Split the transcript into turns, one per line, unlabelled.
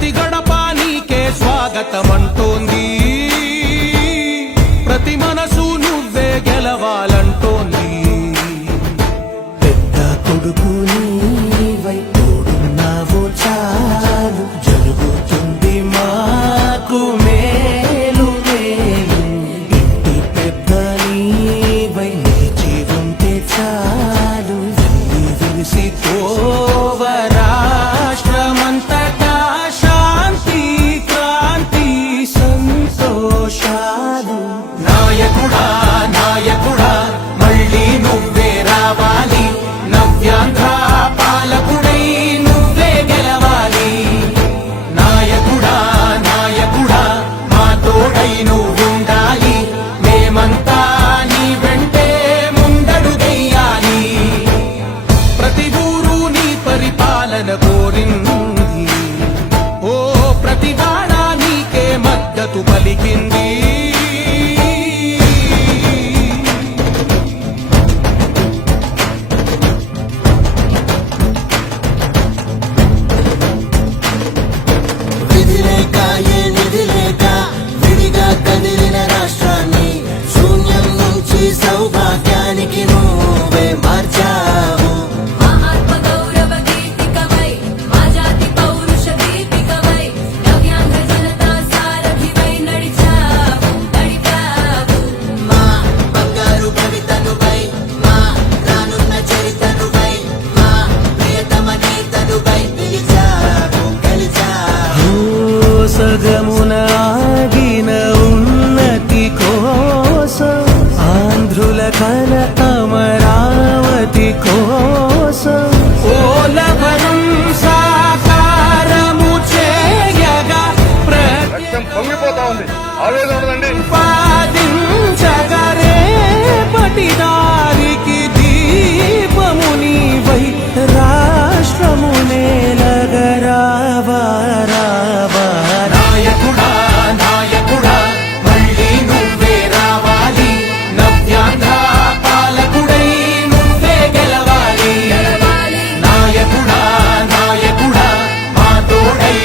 ప్రతి గడప నీకే స్వాగతమంటోంది. ప్రతి మనసు నువ్వే గెలవాలంటోంది.
పెద్ద కొడుకు నీవై తోడున్నావు చాలు. జరుగుతుంది మాకు మేలు మేలు. ఇంటి పెద్ద